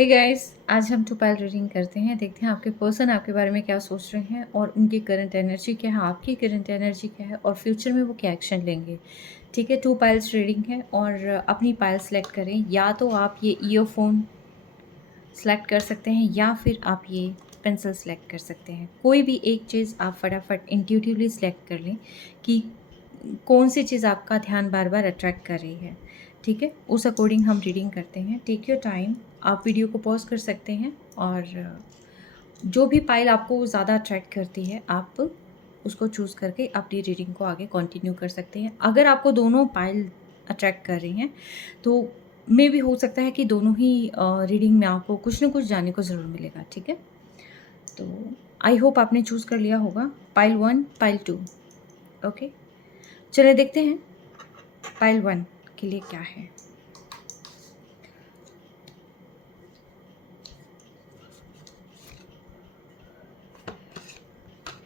Hey guys, आज हम 2 pile reading करते हैं। देखते हैं आपके पर्सन आपके बारे में क्या सोच रहे हैं और उनकी करंट एनर्जी क्या है, आपकी करंट एनर्जी क्या है और फ्यूचर में वो क्या एक्शन लेंगे। ठीक है, 2 पाइल्स रीडिंग है और अपनी पाइल सेलेक्ट करें। या तो आप ये ईयरफ़ोन सेलेक्ट कर सकते हैं या फिर आप ये पेंसिल सेलेक्ट कर सकते हैं। कोई भी एक चीज़ आप फटाफट इंट्यूटिवली सेलेक्ट कर लें कि कौन सी चीज़ आपका ध्यान बार-बार अट्रैक्ट कर रही है, ठीक है? उस अकॉर्डिंग हम रीडिंग करते हैं। टेक योर टाइम, आप वीडियो को पॉज़ कर सकते हैं और जो भी पाइल आपको ज़्यादा अट्रैक्ट करती है, आप उसको चूज़ करके अपनी रीडिंग को आगे कंटिन्यू कर सकते हैं। अगर आपको दोनों पाइल अट्रैक्ट कर रही हैं, तो मेबी हो सकता है कि दोनों ही रीडिंग में आपको कुछ ना कुछ जानने को ज़रूर मिलेगा, ठीक है? तो आई होप आपने चूज़ कर लिया होगा पाइल 1, पाइल 2, ओके? चलिए देखते हैं पाइल 1 के लिए क्या है।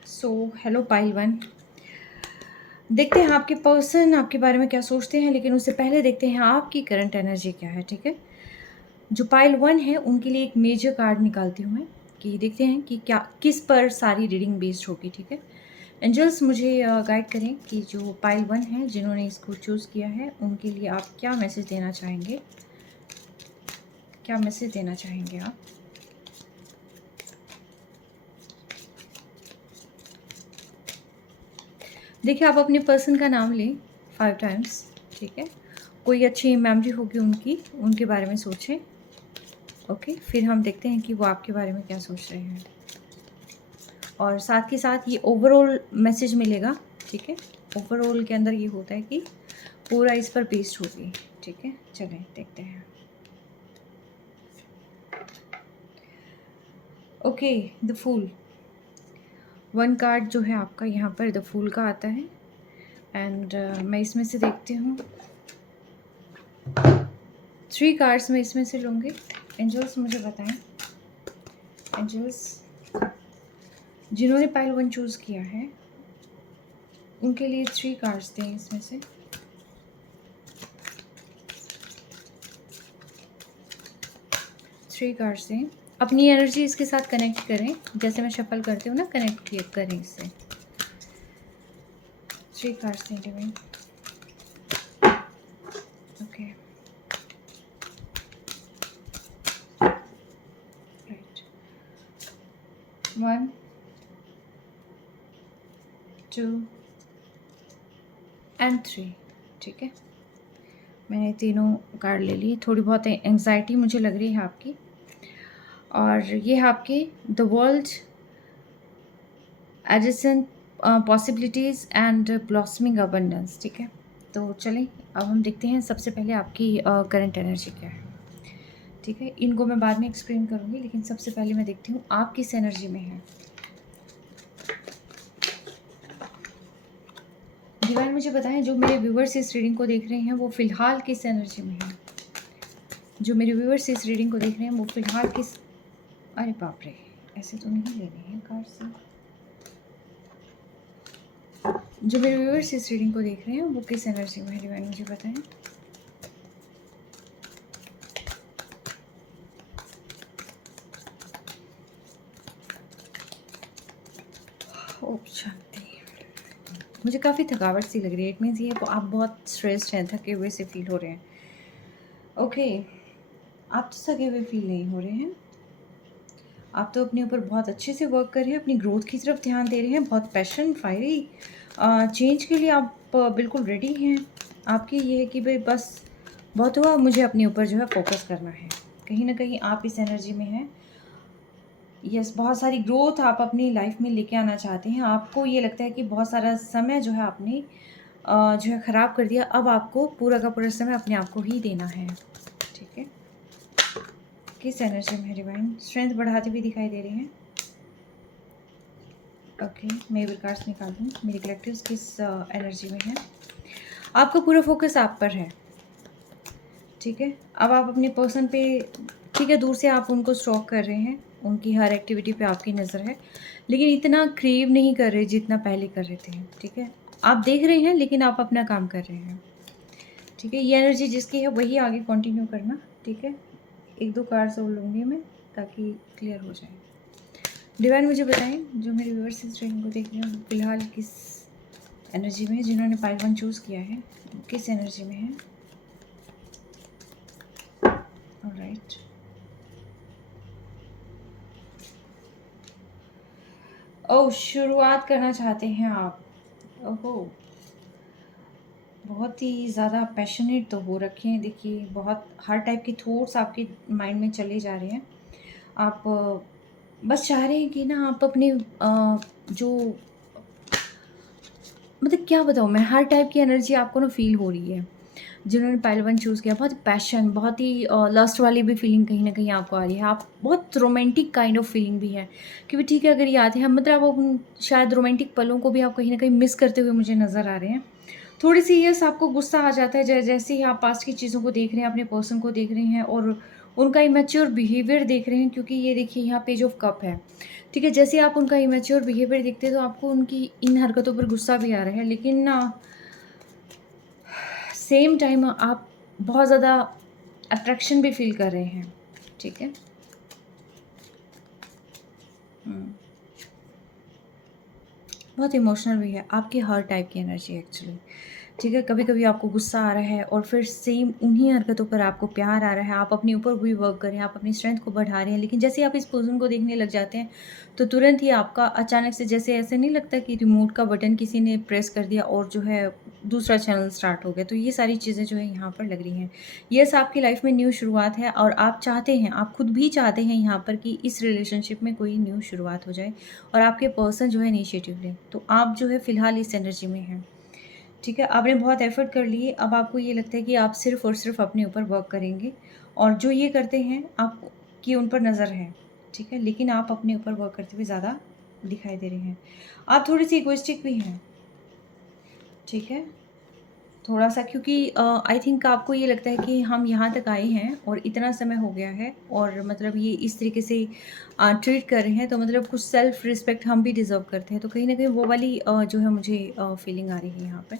सो हेलो पाइल 1, देखते हैं आपके पर्सन आपके बारे में क्या सोचते हैं, लेकिन उससे पहले देखते हैं आपकी करंट एनर्जी क्या है, ठीक है? जो पाइल 1 है उनके लिए एक मेजर कार्ड निकालती हूँ मैं कि देखते हैं कि क्या किस पर सारी रीडिंग बेस्ड होगी, ठीक है? एंजल्स मुझे गाइड करें कि जो पाइल 1 है जिन्होंने इसको चूज़ किया है उनके लिए आप क्या मैसेज देना चाहेंगे? क्या मैसेज देना चाहेंगे आप? देखिए, आप अपने पर्सन का नाम लें 5 टाइम्स, ठीक है? कोई अच्छी मेमोरी होगी उनकी, उनके बारे में सोचें, ओके? फिर हम देखते हैं कि वो आपके बारे में क्या सोच रहे हैं। और साथ के साथ ये ओवरऑल मैसेज मिलेगा, ठीक है? ओवरऑल के अंदर ये होता है कि पूरा इस पर बेस्ड होगी, ठीक है? चलें देखते हैं। Okay, the fool. 1 कार्ड जो है आपका यहाँ पर द फूल का आता है एंड मैं इसमें से देखती हूँ 3 कार्ड्स मैं इसमें से लूँगी। एंजल्स मुझे बताएं, एंजल्स जिन्होंने पाइल 1 चूज़ किया है उनके लिए 3 कार्ड्स दें इसमें से। थ्री कार्ड्स दें। अपनी एनर्जी इसके साथ कनेक्ट करें, जैसे मैं शफल करती हूँ ना, कनेक्ट करें इससे। 3 कार्ड्स दें डिवाइन। Okay, right. 1, 2 एंड 3, ठीक है? मैंने तीनों कार्ड ले लिए। थोड़ी बहुत एंग्जाइटी मुझे लग रही है आपकी, और ये है आपकी the world Edison possibilities and blossoming abundance, ठीक है? तो चलें अब हम देखते हैं सबसे पहले आपकी करंट एनर्जी क्या है, ठीक है? इनको मैं बाद में एक्सप्लेन करूँगी, लेकिन सबसे पहले मैं देखती हूँ आप किस एनर्जी में हैं। डिवाइन मुझे बताएं, जो मेरे व्यूवर्स इस रीडिंग को देख रहे हैं वो फ़िलहाल किस एनर्जी में हैं? जो मेरे व्यूवर्स इस रीडिंग को देख रहे हैं वो फ़िलहाल किस, अरे बाप रे! ऐसे तो नहीं लेने हैं कार्ड से। जो मेरे व्यूवर्स इस रीडिंग को देख रहे हैं वो किस एनर्जी में है, डिवाइन मुझे बताएं। ओम शांति। मुझे काफ़ी थकावट सी लग रही है। इट मीन्स ये आप बहुत स्ट्रेस्ड हैं, थके हुए से फील हो रहे हैं। ओके, आप तो थके हुए फील नहीं हो रहे हैं। आप तो अपने ऊपर बहुत अच्छे से वर्क कर रहे हैं, अपनी ग्रोथ की तरफ ध्यान दे रहे हैं, बहुत पैशन, फायरी चेंज के लिए आप बिल्कुल रेडी हैं। आपकी ये है कि भाई बस बहुत हुआ, मुझे अपने ऊपर जो है फोकस करना है। कहीं ना कहीं आप इस एनर्जी में हैं। यस, बहुत सारी ग्रोथ आप अपनी लाइफ में लेके आना चाहते हैं। आपको ये लगता है कि बहुत सारा समय जो है आपने जो है ख़राब कर दिया। अब आपको पूरा का पूरा समय अपने आप को ही देना है, ठीक है? किस एनर्जी में है डिवाइन? स्ट्रेंथ बढ़ाते हुए दिखाई दे रहे हैं। ओके, मैं भी कार्ड्स निकाल दूँ। मेरे कलेक्टिव्स किस एनर्जी में है? आपका पूरा फोकस आप पर है, ठीक है? अब आप अपने पर्सन पे, ठीक है, दूर से आप उनको स्टॉक कर रहे हैं, उनकी हर एक्टिविटी पे आपकी नज़र है, लेकिन इतना क्रेव नहीं कर रहे जितना पहले कर रहे थे, ठीक है? आप देख रहे हैं लेकिन आप अपना काम कर रहे हैं, ठीक है? ये एनर्जी जिसकी है वही आगे कंटिन्यू करना, ठीक है? 1-2 कार्ड्स और लूँगी मैं ताकि क्लियर हो जाए। डिवाइन मुझे बताएं जो मेरे व्यूअर्स इस रीडिंग को देख रहे हैं फिलहाल किस एनर्जी में है, जिन्होंने पाइल 1 चूज़ किया है किस एनर्जी में है। ऑलराइट, ओह शुरुआत करना चाहते हैं आप। ओहो, बहुत ही ज़्यादा पैशनेट तो हो रखे हैं। देखिए बहुत हर टाइप के थॉट्स आपके माइंड में चले जा रहे हैं। आप बस चाह रहे हैं कि ना आप अपने जो मतलब क्या बताऊँ मैं, हर टाइप की एनर्जी आपको ना फ़ील हो रही है। जिन्होंने पाइल 1 चूज़ किया बहुत पैशन, बहुत ही लस्ट वाली भी फीलिंग कहीं न कहीं आपको आ रही है। आप बहुत रोमांटिक काइंड ऑफ फीलिंग भी है कि भी ठीक है अगर ये आते हैं मतलब आप उन शायद रोमांटिक पलों को भी आप कहीं न कहीं मिस करते हुए मुझे नज़र आ रहे हैं। थोड़ी-सी यस आपको गुस्सा आ जाता है जैसे ही आप पास्ट की चीज़ों को देख रहे हैं, अपने पर्सन को देख रहे हैं और उनका इमैच्योर बिहेवियर देख रहे हैं, क्योंकि ये देखिए यहाँ पेज ऑफ कप है। ठीक है, जैसे आप उनका इमैच्योर बिहेवियर देखते हैं तो आपको उनकी इन हरकतों पर गुस्सा भी आ रहा है, लेकिन ना सेम टाइम आप बहुत ज़्यादा अट्रैक्शन भी फ़ील कर रहे हैं। ठीक है? हुँ। बहुत इमोशनल भी है, आपकी हर टाइप की एनर्जी एक्चुअली। ठीक है, कभी-कभी आपको गुस्सा आ रहा है और फिर सेम उन्हीं हरकतों पर आपको प्यार आ रहा है, आप अपने ऊपर भी वर्क कर रहे हैं, आप अपनी स्ट्रेंथ को बढ़ा रहे हैं, लेकिन जैसे ही आप इस पर्सन को देखने लग जाते हैं, तो तुरंत ही आपका अचानक से जैसे ऐसे नहीं लगता कि रिमोट का बटन किसी ने प्रेस कर दिया और जो है दूसरा चैनल स्टार्ट हो गया, तो ये सारी चीज़ें जो है यहाँ पर लग रही हैं। येस, आपकी लाइफ में न्यू शुरुआत है और आप चाहते हैं, आप खुद भी चाहते हैं यहाँ पर कि इस रिलेशनशिप में कोई न्यू शुरुआत हो जाए और आपके पर्सन जो है इनिशिएटिव लें। तो आप जो है फ़िलहाल इस एनर्जी में हैं। ठीक है, आपने बहुत एफ़र्ट कर लिए, अब आपको ये लगता है कि आप सिर्फ़ और सिर्फ़ अपने ऊपर वर्क करेंगे और जो ये करते हैं आपकी उन पर नज़र है, ठीक है? लेकिन आप अपने ऊपर वर्क करते हुए ज़्यादा दिखाई दे रहे हैं। आप थोड़ी-सी इगोइस्टिक भी हैं, ठीक है? थोड़ा-सा, क्योंकि आई थिंक आपको ये लगता है कि हम यहाँ तक आए हैं और इतना समय हो गया है और मतलब ये इस तरीके से ट्रीट कर रहे हैं, तो मतलब कुछ सेल्फ़ रिस्पेक्ट हम भी डिज़र्व करते हैं। तो कहीं न कहीं वो वाली जो है मुझे फीलिंग आ रही है यहाँ पे।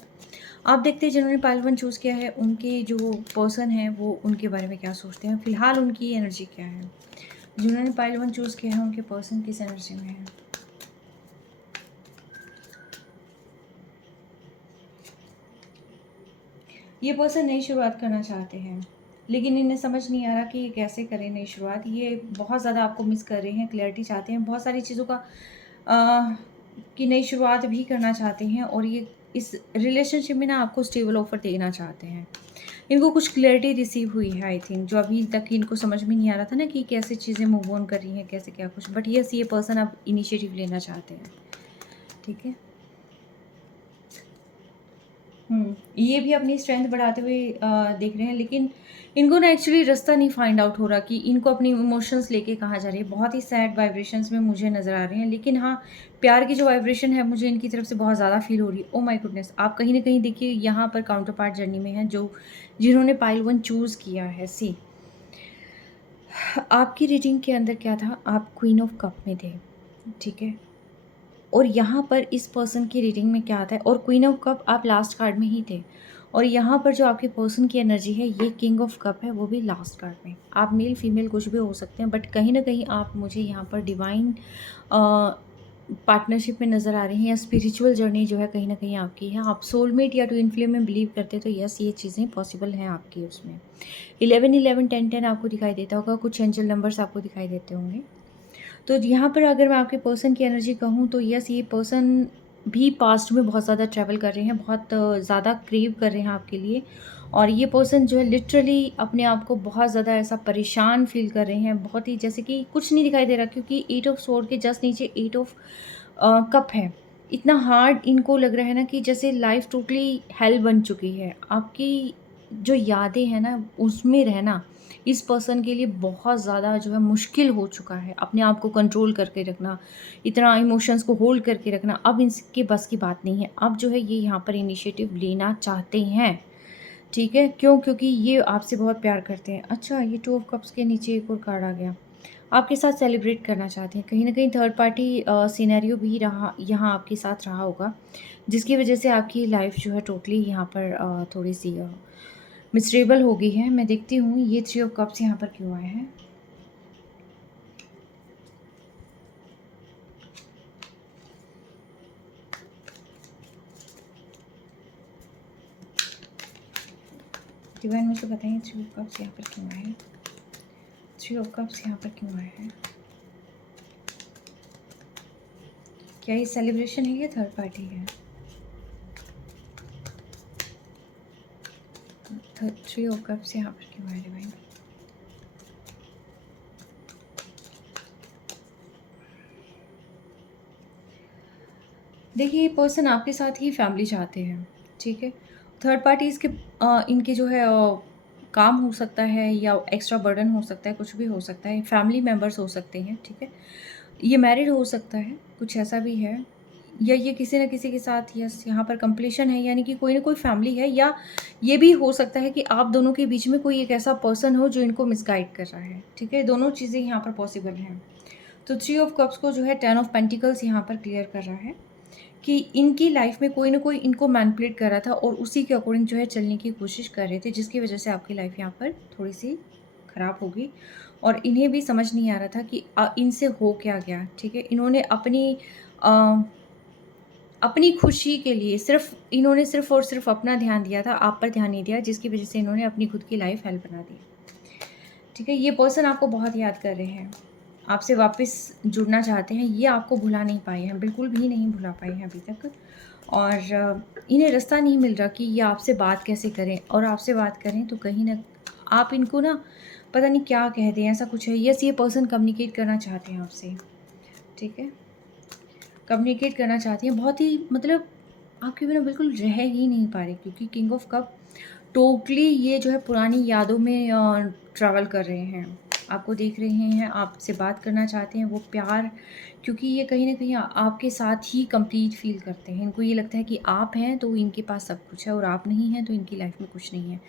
आप देखते हैं जिन्होंने पाइल 1 चूज़ किया है, उनके जो पर्सन हैं वो उनके बारे में क्या सोचते हैं? फ़िलहाल उनकी एनर्जी क्या है? जिन्होंने पाइल 1 चूज़ किया है, उनके पर्सन किस एनर्जी में है? ये पर्सन नई शुरुआत करना चाहते हैं, लेकिन इन्हें समझ नहीं आ रहा कि ये कैसे करें नई शुरुआत। ये बहुत ज़्यादा आपको मिस कर रहे हैं, क्लैरिटी चाहते हैं, बहुत सारी चीज़ों का अ, की नई शुरुआत भी करना चाहते हैं और ये इस रिलेशनशिप में ना आपको स्टेबल ऑफ़र देना चाहते हैं। इनको कुछ क्लैरिटी रिसीव हुई है आई थिंक, जो अभी तक इनको समझ में नहीं आ रहा था ना कि कैसे चीज़ें मूव ऑन कर रही हैं, कैसे क्या कुछ। बट येस, ये पर्सन अब इनिशिएटिव लेना चाहते हैं, ठीक है? ये भी अपनी स्ट्रेंथ बढ़ाते हुए देख रहे हैं, लेकिन इनको ना एक्चुअली रास्ता नहीं फाइंड आउट हो रहा कि इनको अपनी इमोशंस लेके कहाँ जा रही है। बहुत ही सैड वाइब्रेशंस में मुझे नज़र आ रहे हैं, लेकिन हाँ, प्यार की जो वाइब्रेशन है मुझे इनकी तरफ से बहुत ज़्यादा फ़ील हो रही है। Oh my goodness! आप कहीं न कहीं देखिए यहाँ पर काउंटर पार्ट जर्नी में हैं, जो जिन्होंने पाइल 1 चूज़ किया है। सी, आपकी रीडिंग के अंदर क्या था? आप क्वीन ऑफ कप में थे, ठीक है? और यहाँ पर इस पर्सन की रीडिंग में क्या आता है, और क्वीन ऑफ कप आप लास्ट कार्ड में ही थे, और यहाँ पर जो आपके पर्सन की एनर्जी है ये किंग ऑफ कप है, वो भी लास्ट कार्ड में। आप मेल फीमेल कुछ भी हो सकते हैं, बट कहीं ना कहीं आप मुझे यहाँ पर डिवाइन पार्टनरशिप में नज़र आ रही हैं, या स्पिरिचुअल जर्नी जो है कहीं ना कहीं आपकी है। आप सोलमेट या ट्विन फ्लेम में बिलीव करते हैं, तो यस, ये चीज़ें पॉसिबल हैं आपकी उसमें। 11 11 10 10 आपको दिखाई देता होगा, कुछ एंजल नंबर्स आपको दिखाई देते होंगे। तो यहाँ पर अगर मैं आपके पर्सन की एनर्जी कहूँ तो यस, ये पर्सन भी पास्ट में बहुत ज़्यादा ट्रैवल कर रहे हैं, बहुत ज़्यादा क्रेव कर रहे हैं आपके लिए, और ये पर्सन जो है लिटरली अपने आप को बहुत ज़्यादा ऐसा परेशान फ़ील कर रहे हैं, बहुत ही जैसे कि कुछ नहीं दिखाई दे रहा, क्योंकि 8 ऑफ स्वॉर्ड के जस्ट नीचे 8 ऑफ कप है। इतना हार्ड इनको लग रहा है ना कि जैसे लाइफ़ टोटली हेल बन चुकी है। आपकी जो यादें हैं ना, उसमें रहना इस पर्सन के लिए बहुत ज़्यादा जो है मुश्किल हो चुका है। अपने आप को कंट्रोल करके रखना, इतना इमोशंस को होल्ड करके रखना, अब इसके बस की बात नहीं है। अब जो है ये यहाँ पर इनिशिएटिव लेना चाहते हैं, ठीक है? क्यों? क्योंकि ये आपसे बहुत प्यार करते हैं। अच्छा, ये 2 ऑफ कप्स के नीचे एक और कार्ड आ गया। आपके साथ सेलिब्रेट करना चाहते हैं। कहीं न कहीं थर्ड पार्टी सिनेरियो भी रहा यहाँ आपके साथ रहा होगा, जिसकी वज़ह से आपकी लाइफ़ जो है टोटली यहाँ पर थोड़ी-सी मिसरेबल हो गई है। मैं देखती हूँ ये 3 ऑफ कप्स यहाँ पर क्यों आए हैं। डिवाइन मुझे बताइए 3 ऑफ कप्स यहाँ पर क्यों आए हैं। 3 ऑफ कप्स यहाँ पर क्यों आए हैं। क्या ये सेलिब्रेशन है या थर्ड पार्टी है। 3 ऑफ कप्स यहाँ पर क्यों आए डिवाइन। देखिए ये पर्सन आपके साथ ही फैमिली चाहते हैं, ठीक है। थर्ड पार्टीज़ के इनके जो है काम हो सकता है या एक्स्ट्रा बर्डन हो सकता है, कुछ भी हो सकता है। फैमिली मेंबर्स हो सकते हैं, ठीक है। ये मैरिड हो सकता है, कुछ ऐसा भी है, या ये किसी न किसी के साथ यस यहाँ पर कंप्लीशन है, यानी कि कोई ना कोई फैमिली है, या ये भी हो सकता है कि आप दोनों के बीच में कोई एक ऐसा पर्सन हो जो इनको मिसगाइड कर रहा है, ठीक है। दोनों चीज़ें यहाँ पर पॉसिबल हैं। तो 3 ऑफ कप्स को जो है 10 ऑफ पेंटिकल्स यहाँ पर क्लियर कर रहा है कि इनकी लाइफ में कोई ना कोई इनको मैनिपुलेट कर रहा था और उसी के अकॉर्डिंग जो है चलने की कोशिश कर रहे थे, जिसकी वजह से आपकी लाइफ यहाँ पर थोड़ी-सी ख़राब हो गई और इन्हें भी समझ नहीं आ रहा था कि इनसे हो क्या गया, ठीक है। इन्होंने अ, अपनी खुशी के लिए इन्होंने सिर्फ़ और सिर्फ़ अपना ध्यान दिया था, आप पर ध्यान नहीं दिया, जिसकी वजह से इन्होंने अपनी खुद की लाइफ हेल बना दी, ठीक है। ये पर्सन आपको बहुत याद कर रहे हैं, आपसे वापस जुड़ना चाहते हैं, ये आपको भुला नहीं पाए हैं, बिल्कुल भी नहीं भुला पाए हैं अभी तक। और इन्हें रास्ता नहीं मिल रहा कि ये आपसे बात कैसे करें, और आपसे बात करें तो कहीं न आप इनको ना पता नहीं क्या कह दें, ऐसा कुछ है। यस, ये पर्सन कम्युनिकेट करना चाहते हैं आपसे, ठीक है। कम्युनिकेट करना चाहती हैं, बहुत ही मतलब आपके बिना बिल्कुल रह ही नहीं पा रहे, क्योंकि किंग ऑफ कप टोटली ये जो है पुरानी यादों में ट्रैवल कर रहे हैं। आपको देख रहे हैं, आपसे बात करना चाहते हैं, वो प्यार, क्योंकि ये कहीं न कहीं आपके साथ ही कंप्लीट फ़ील करते हैं। इनको ये लगता है कि आप हैं तो इनके पास सब कुछ है, और आप नहीं हैं तो इनकी लाइफ़ में कुछ नहीं है।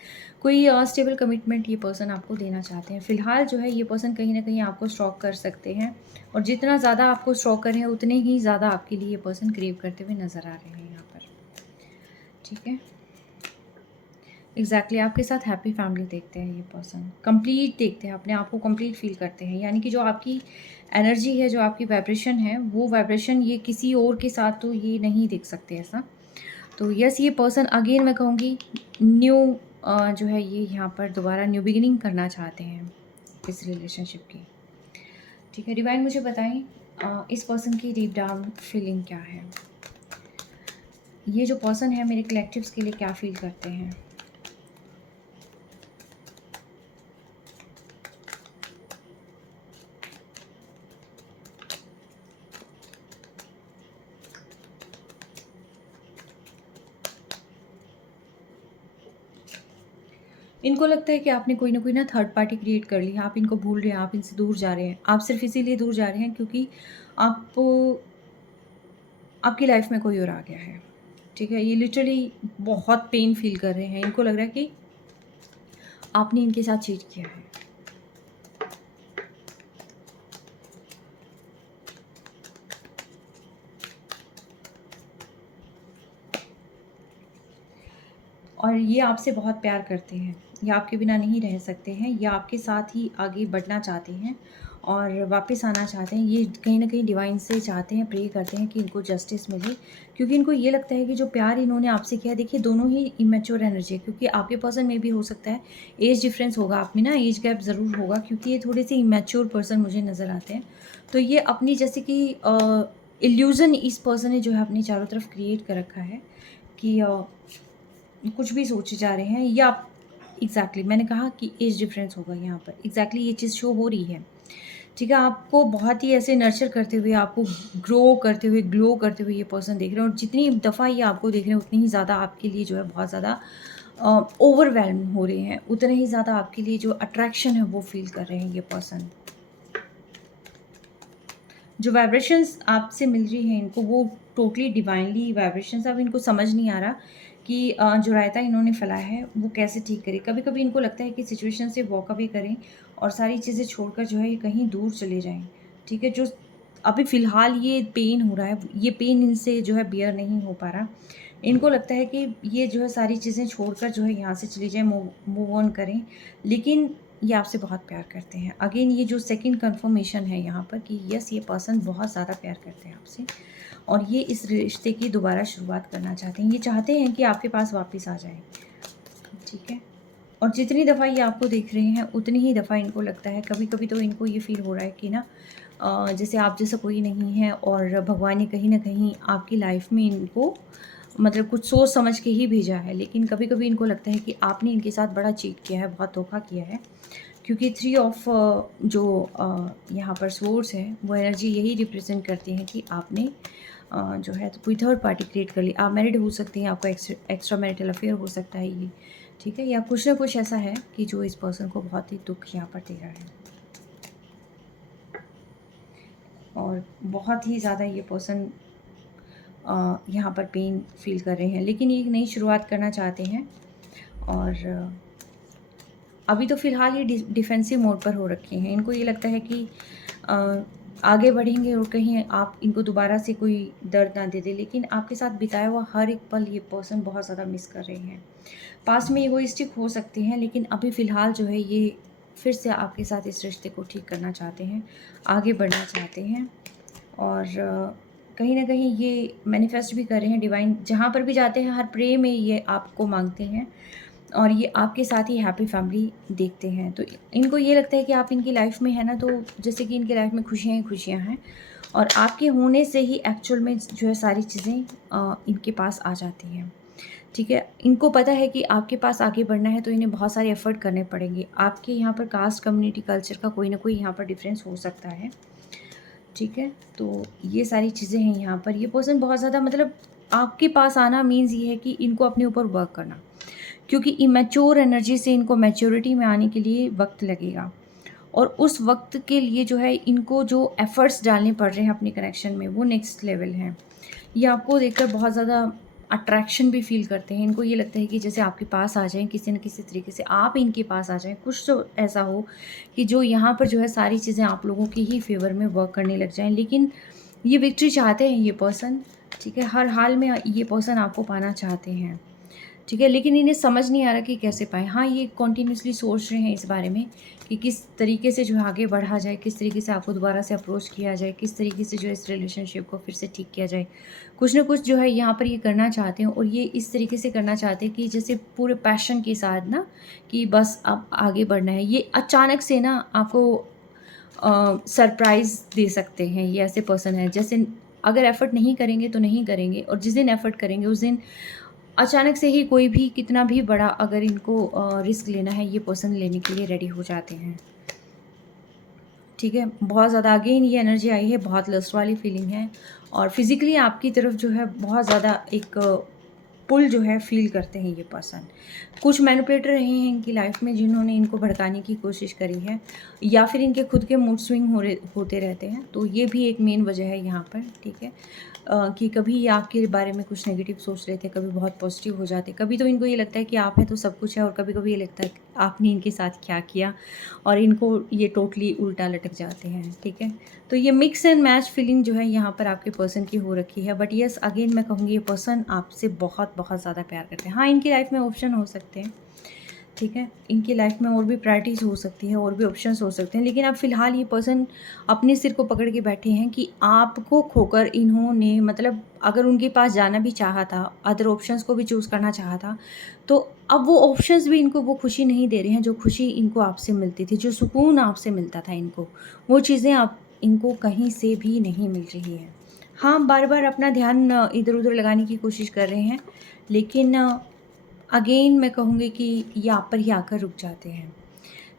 कोई स्टेबल कमिटमेंट ये पर्सन आपको देना चाहते हैं। फ़िलहाल जो है ये पर्सन कहीं न कहीं आपको स्टॉक कर सकते हैं, और जितना ज़्यादा आपको स्टॉक करें उतने ही ज़्यादा आपके लिए ये पर्सन क्रेव करते हुए नज़र आ रहे हैं यहाँ पर, ठीक है। एग्जैक्टली आपके साथ हैप्पी फैमिली देखते हैं ये पर्सन, कंप्लीट देखते हैं, अपने आप को कंप्लीट फील करते हैं, यानी कि जो आपकी एनर्जी है, जो आपकी वाइब्रेशन है, वो वाइब्रेशन ये किसी और के साथ तो ये नहीं देख सकते ऐसा। तो यस, ये पर्सन अगेन मैं कहूँगी न्यू जो है ये यहाँ पर दोबारा न्यू बिगिनिंग करना चाहते हैं इस रिलेशनशिप की, ठीक है। डिवाइन मुझे बताएं इस पर्सन की डीप डाउन फीलिंग क्या है। ये जो पर्सन है मेरे कलेक्टिव्स के लिए क्या फील करते हैं। इनको लगता है कि आपने कोई ना थर्ड पार्टी क्रिएट कर ली है, आप इनको भूल रहे हैं, आप इनसे दूर जा रहे हैं। आप सिर्फ़ इसीलिए दूर जा रहे हैं क्योंकि आप आपकी लाइफ़ में कोई और आ गया है, ठीक है? ये लिटरली बहुत पेन फ़ील कर रहे हैं। इनको लग रहा है कि आपने इनके साथ चीट किया है। और ये आपसे बहुत प्यार करते हैं, ये आपके बिना नहीं रह सकते हैं, ये आपके साथ ही आगे बढ़ना चाहते हैं और वापस आना चाहते हैं। ये कहीं न कहीं डिवाइन से चाहते हैं, प्रे करते हैं कि इनको जस्टिस मिले, क्योंकि इनको ये लगता है कि जो प्यार इन्होंने आपसे किया, देखिए दोनों ही इमैच्योर एनर्जी है, क्योंकि आपके पर्सन में भी हो सकता है एज डिफरेंस होगा, आप में ना एज गैप ज़रूर होगा, क्योंकि ये थोड़े से इमैच्योर पर्सन मुझे नज़र आते हैं। तो ये अपनी जैसे कि इल्यूज़न इस पर्सन ने जो है अपनी चारों तरफ क्रिएट कर रखा है कि कुछ भी सोचे जा रहे हैं, या एग्जैक्टली मैंने कहा कि एज डिफरेंस होगा यहाँ पर, एग्जैक्टली ये चीज़ शो हो रही है, ठीक है। आपको बहुत ही ऐसे नर्चर करते हुए, आपको ग्रो करते हुए, ग्लो करते हुए ये पर्सन देख रहे हैं, और जितनी दफ़ा ये आपको देख रहे हैं उतनी ही ज़्यादा आपके लिए जो है बहुत ज़्यादा ओवरवेलम हो रहे हैं, उतने ही ज़्यादा आपके लिए जो अट्रैक्शन है वो फील कर रहे हैं ये पर्सन। जो वाइब्रेशंस आपसे मिल रही हैं इनको, वो टोटली डिवाइनली वाइब्रेशंस। अब इनको समझ नहीं आ रहा कि जो रायता इन्होंने फैलाया है वो कैसे ठीक करें। कभी-कभी इनको लगता है कि सिचुएशन से वॉक अवे करें और सारी चीज़ें छोड़कर जो है ये कहीं दूर चले जाएँ, ठीक है? जो अभी फ़िलहाल ये पेन हो रहा है, ये पेन इनसे जो है बियर नहीं हो पा रहा, इनको लगता है कि ये जो है सारी चीज़ें छोड़कर जो है यहाँ से चली जाएँ, मूव ऑन करें, लेकिन ये आपसे बहुत प्यार करते हैं। अगेन ये जो सेकंड कन्फर्मेशन है यहाँ पर कि यस, ये पर्सन बहुत ज़्यादा प्यार करते हैं आपसे और ये इस रिश्ते की दोबारा शुरुआत करना चाहते हैं। ये चाहते हैं कि आपके पास वापस आ जाएँ, ठीक है? और जितनी दफ़ा ये आपको देख रहे हैं, उतनी ही दफ़ा इनको लगता है, कभी-कभी तो इनको ये फ़ील हो रहा है कि ना जैसे आप जैसा कोई नहीं है और भगवान ने कहीं न कहीं आपकी लाइफ़ में इनको मतलब कुछ सोच समझ के ही भेजा है। लेकिन कभी-कभी इनको लगता है कि आपने इनके साथ बड़ा चीट किया है, बहुत धोखा किया है। क्योंकि थ्री ऑफ जो यहाँ पर सोर्स है, वो एनर्जी यही रिप्रेज़ेंट करती है कि आपने जो है तो कोई थर्ड पार्टी क्रिएट कर ली। आप मैरिड हो सकती हैं, आपका एक्स्ट्रा मैरिटल अफेयर हो सकता है ये, ठीक है? या कुछ ना कुछ ऐसा है कि जो इस पर्सन को बहुत ही दुःख यहाँ पर दे रहा है। और बहुत ही ज़्यादा ये पर्सन यहाँ पर पेन फ़ील कर रहे हैं, लेकिन ये एक नई शुरुआत करना चाहते हैं और अभी तो फ़िलहाल ये डिफेंसिव मोड पर हो रखे हैं। इनको ये लगता है कि आगे बढ़ेंगे और कहीं आप इनको दोबारा से कोई दर्द ना दे दें, लेकिन आपके साथ बिताया हुआ हर एक पल ये पर्सन बहुत ज़्यादा मिस कर रहे हैं। पास्ट में इगोइस्टिक हो सकते हैं, लेकिन अभी फ़िलहाल जो है ये फिर से आपके साथ इस रिश्ते को ठीक करना चाहते हैं, आगे बढ़ना चाहते हैं और कहीं न कहीं ये मैनिफेस्ट भी कर रहे हैं। डिवाइन जहाँ पर भी जाते हैं, हर प्रे में ये आपको माँगते हैं और ये आपके साथ ही हैप्पी फैमिली देखते हैं। तो इनको ये लगता है कि आप इनकी लाइफ़ में है ना, तो जैसे कि इनकी लाइफ़ में खुशियाँ ही खुशियाँ हैं और आपके होने से ही एक्चुअल में जो है सारी चीज़ें इनके पास आ जाती हैं। ठीक है? इनको पता है कि आपके पास आगे बढ़ना है तो इन्हें बहुत सारे एफ़र्ट करने पड़ेंगे। आपके यहाँ पर कास्ट, कम्युनिटी, कल्चर का कोई ना कोई यहाँ पर डिफ़रेंस हो सकता है। ठीक है? तो ये सारी चीज़ें हैं यहाँ पर। ये पर्सन बहुत ज़्यादा मतलब आपके पास आना मीन्स ये है कि इनको अपने ऊपर वर्क करना। क्योंकि इमैच्योर एनर्जी से इनको मैच्योरिटी में आने के लिए वक़्त लगेगा और उस वक़्त के लिए जो है इनको जो एफ़र्ट्स डालने पड़ रहे हैं अपने कनेक्शन में, वो नेक्स्ट लेवल हैं। ये आपको देखकर बहुत ज़्यादा अट्रैक्शन भी फ़ील करते हैं। इनको ये लगता है कि जैसे आपके पास आ जाएँ, किसी न किसी तरीके से आप इनके पास आ जाएँ। कुछ तो ऐसा हो कि जो यहाँ पर जो है सारी चीज़ें आप लोगों के ही फ़ेवर में वर्क करने लग जाएँ। लेकिन ये विक्ट्री चाहते हैं ये पर्सन, ठीक है? हर हाल में ये पर्सन आपको पाना चाहते हैं। ठीक है, लेकिन इन्हें समझ नहीं आ रहा कि कैसे पाएँ। हाँ, ये कंटिन्यूअसली सोच रहे हैं इस बारे में कि किस तरीके से जो है आगे बढ़ा जाए, किस तरीके से आपको दोबारा से अप्रोच किया जाए, किस तरीके से जो है इस रिलेशनशिप को फिर से ठीक किया जाए। कुछ न कुछ जो है यहाँ पर ये करना चाहते हैं और ये इस तरीके से करना चाहते हैं कि जैसे पूरे पैशन के साथ ना कि बस अब आगे बढ़ना है। ये अचानक से ना आपको सरप्राइज़ दे सकते हैं, ये ऐसे पर्सन हैं। जैसे अगर एफ़र्ट नहीं करेंगे तो नहीं करेंगे और जिस दिन एफ़र्ट करेंगे उस दिन अचानक से ही कोई भी कितना भी बड़ा अगर इनको रिस्क लेना है, ये पर्सन लेने के लिए रेडी हो जाते हैं। ठीक है? बहुत ज़्यादा अगेन ये एनर्जी आई है, बहुत लस्ट वाली फीलिंग है और फिज़िकली आपकी तरफ जो है बहुत ज़्यादा एक पुल जो है फ़ील करते हैं ये पर्सन। कुछ मैनिपुलेटर रहे हैं इनकी लाइफ़ में जिन्होंने इनको भड़काने की कोशिश करी है या फिर इनके खुद के मूड स्विंग होते रहते हैं, तो ये भी एक मेन वजह है यहाँ पर, ठीक है? कि कभी ये आपके बारे में कुछ नेगेटिव सोच रहे थे, कभी बहुत पॉजिटिव हो जाते। कभी तो इनको ये लगता है कि आप हैं तो सब कुछ है और कभी-कभी ये लगता है कि आपने इनके साथ क्या किया और इनको ये टोटली उल्टा लटक जाते हैं, ठीक है? तो ये मिक्स एंड मैच फीलिंग जो है यहाँ पर आपके पर्सन की हो रखी है। बट येस, अगेन मैं कहूँगी ये पर्सन आपसे बहुत-बहुत ज़्यादा प्यार करते हैं। हाँ, इनकी लाइफ़ में ऑप्शन हो सकते हैं, ठीक है? इनकी लाइफ़ में और भी प्रायोरिटीज़ हो सकती हैं, और भी ऑप्शंस हो सकते हैं, लेकिन अब फ़िलहाल ये पर्सन अपने सिर को पकड़ के बैठे हैं कि आपको खोकर इन्होंने मतलब अगर उनके पास जाना भी चाहा था, अदर ऑप्शंस को भी चूज़ करना चाहा था, तो अब वो ऑप्शंस भी इनको वो खुशी नहीं दे रहे हैं, जो खुशी इनको आपसे मिलती थी, जो सुकून आपसे मिलता था इनको, वो चीज़ें आप इनको कहीं से भी नहीं मिल रही है। हाँ, बार-बार अपना ध्यान इधर-उधर लगाने की कोशिश कर रहे हैं, लेकिन अगेन मैं कहूँगी कि ये आप पर ही आकर रुक जाते हैं,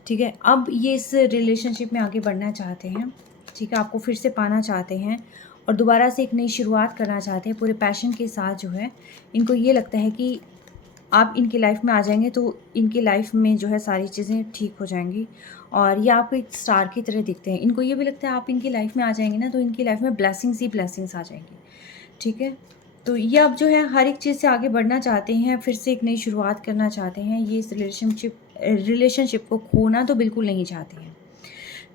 ठीक है? अब ये इस रिलेशनशिप में आगे बढ़ना चाहते हैं, ठीक है? आपको फिर से पाना चाहते हैं और दोबारा से एक नई शुरुआत करना चाहते हैं पूरे पैशन के साथ जो है। इनको ये लगता है कि आप इनकी लाइफ़ में आ जाएँगे तो इनकी लाइफ़ में जो है सारी चीज़ें ठीक हो जाएँगी और ये आपको एक स्टार की तरह दिखते हैं। इनको ये भी लगता है आप इनकी लाइफ़ में आ जाएँगे ना तो इनकी लाइफ़ में ब्लेसिंग्स ही ब्लेसिंग्स आ जाएँगी, ठीक है? तो ये अब जो है हर एक चीज़ से आगे बढ़ना चाहते हैं, फिर से एक नई शुरुआत करना चाहते हैं। ये इस रिलेशनशिप को खोना तो बिल्कुल नहीं चाहते हैं,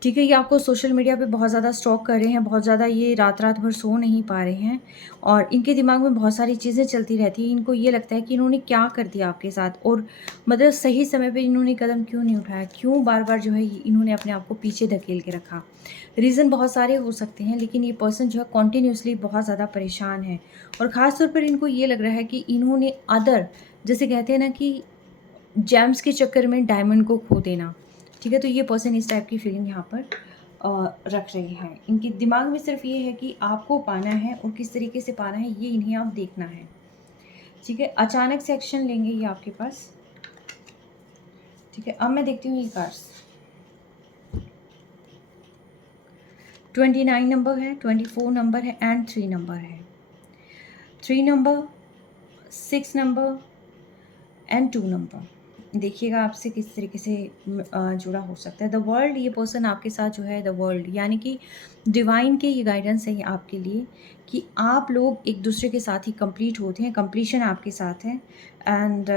ठीक है, ये आपको सोशल मीडिया पे बहुत ज़्यादा स्टॉक कर रहे हैं, बहुत ज़्यादा ये रात-रात भर सो नहीं पा रहे हैं और इनके दिमाग में बहुत सारी चीज़ें चलती रहती हैं। इनको ये लगता है कि इन्होंने क्या कर दिया आपके साथ और मतलब सही समय पे इन्होंने कदम क्यों नहीं उठाया? क्यों बार-बार जो है इन्होंने अपने आप को पीछे धकेल के रखा? रीज़न बहुत सारे हो सकते हैं, लेकिन ये पर्सन जो है कंटीन्यूअसली बहुत ज़्यादा परेशान है और ख़ास तौर पर इनको ये लग रहा है कि इन्होंने जैसे कहते हैं ना कि जेम्स के चक्कर में डायमंड को खो देना, ठीक है? तो ये पर्सन इस टाइप की फीलिंग यहाँ पर रख रही है। इनके दिमाग में सिर्फ़ ये है कि आपको पाना है और किस तरीके से पाना है ये इन्हें अब देखना है, ठीक है? अचानक से एक्शन लेंगे ये आपके पास, ठीक है? अब मैं देखती हूँ ये कार्ड्स। 29 नंबर है, 24 नंबर है एंड 3 नंबर है। 3 नंबर, 6 नंबर एंड 2 नंबर। देखिएगा आपसे किस तरीके से जुड़ा हो सकता है। द वर्ल्ड, ये पर्सन आपके साथ जो है द वर्ल्ड यानी कि डिवाइन के ये गाइडेंस है ये आपके लिए कि आप लोग एक दूसरे के साथ ही कंप्लीट होते हैं, कंप्लीशन आपके साथ है एंड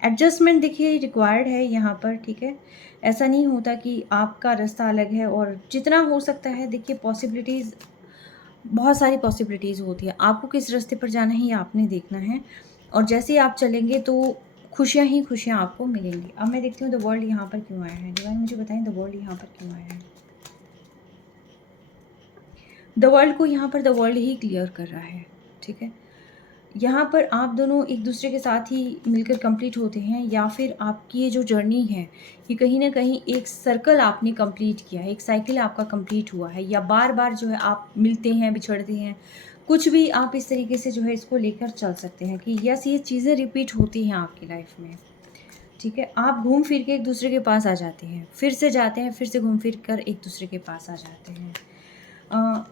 एडजस्टमेंट देखिए रिक्वायर्ड है यहाँ पर, ठीक है? ऐसा नहीं होता कि आपका रास्ता अलग है और जितना हो सकता है देखिए पॉसिबिलिटीज़, बहुत सारी पॉसिबिलिटीज़ होती है। आपको किस रास्ते पर जाना है ये आपने देखना है और जैसे ही आप चलेंगे तो खुशियाँ ही खुशियाँ आपको मिलेंगी। अब मैं देखती हूँ द वर्ल्ड यहाँ पर क्यों आया है? डिवाइन मुझे बताएँ द वर्ल्ड यहाँ पर क्यों आया है? द वर्ल्ड को यहाँ पर द वर्ल्ड ही क्लियर कर रहा है, ठीक है? यहाँ पर आप दोनों एक दूसरे के साथ ही मिलकर कंप्लीट होते हैं या फिर आपकी ये जो जर्नी है ये कहीं न कहीं एक सर्कल आपने कंप्लीट किया है, एक साइकिल आपका कंप्लीट हुआ है या बार-बार जो है आप मिलते हैं, बिछड़ते हैं। कुछ भी आप इस तरीके से जो है इसको लेकर चल सकते हैं कि यस ये चीज़ें रिपीट होती हैं आपकी लाइफ़ में, ठीक है? आप घूम फिर के एक दूसरे के पास आ जाते हैं, फिर से जाते हैं, फिर से घूम फिर कर एक दूसरे के पास आ जाते हैं। अ,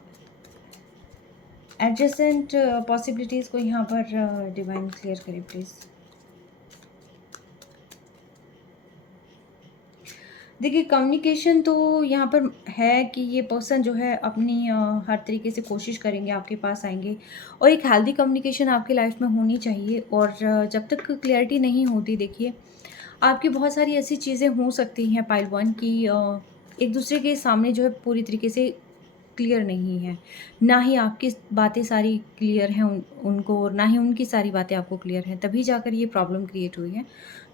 एडजेसेंट पॉसिबिलिटीज़ को यहाँ पर डिवाइन क्लियर करें प्लीज़। देखिए कम्युनिकेशन तो यहाँ पर है कि ये पर्सन जो है अपनी हर तरीके से कोशिश करेंगे, आपके पास आएँगे और एक हेल्दी कम्युनिकेशन आपकी लाइफ़ में होनी चाहिए और जब तक क्लैरिटी नहीं होती देखिए, आपकी बहुत सारी ऐसी चीज़ें हो सकती हैं पाइल 1 कि एक दूसरे के सामने जो है पूरी तरीके से क्लियर नहीं है। ना ही आपकी बातें सारी क्लियर हैं उनको और ना ही उनकी सारी बातें आपको क्लियर हैं, तभी जाकर ये प्रॉब्लम क्रिएट हुई है।